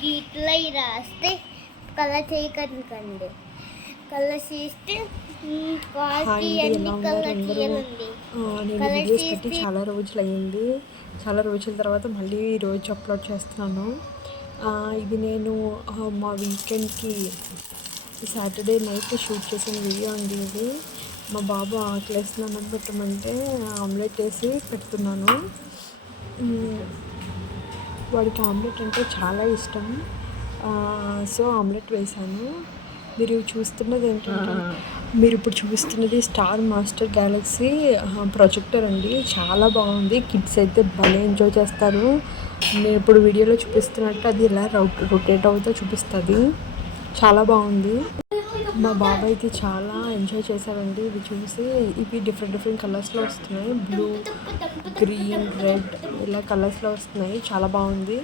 అవి రాస్తే కలర్ చేయకండి. కలర్ చేస్తే నేను వీడియోస్ పెట్టి చాలా రోజులు అయ్యింది. చాలా రోజుల తర్వాత మళ్ళీ రోజు అప్లోడ్ చేస్తున్నాను. ఇది నేను మా వీకెండ్కి సాటర్డే నైట్ షూట్ చేసిన వీడియో అండి ఇది. మా బాబు ఆకలేసిన అన్నం పెట్టమంటే ఆమ్లెట్ వేసి పెడుతున్నాను. వాడికి ఆమ్లెట్ అంటే చాలా ఇష్టం. సో ఆమ్లెట్ వేశాను మీరు చూస్తున్నది ఏంటంటే మీరు ఇప్పుడు చూస్తున్నది స్టార్ మాస్టర్ గ్యాలక్సీ ప్రొజెక్టర్ అండి. చాలా బాగుంది. కిడ్స్ అయితే భలే ఎంజాయ్ చేస్తారు. నేను ఇప్పుడు వీడియోలో చూపిస్తున్నట్టు అది ఇలా రొటేట్ అవుతూ చూపిస్తుంది. చాలా బాగుంది. మా బాబాయ్ అయితే చాలా ఎంజాయ్ చేశారండి. ఇవి చూసి ఇవి డిఫరెంట్ డిఫరెంట్ కలర్స్లో వస్తున్నాయి. బ్లూ గ్రీన్ రెడ్ ఇలా కలర్స్లో వస్తున్నాయి. చాలా బాగుంది.